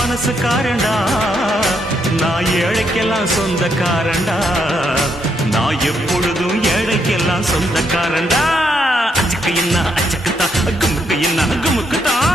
மனசுக்காரண்டா, நான் ஏழைக்கெல்லாம் சொந்தக்காரண்டா, நான் எப்பொழுதும் ஏழைக்கெல்லாம் சொந்தக்காரண்டா. அச்சுக்கு என்ன அச்சுக்குத்தான், குமுக்கு என்ன குமுக்குத்தான்.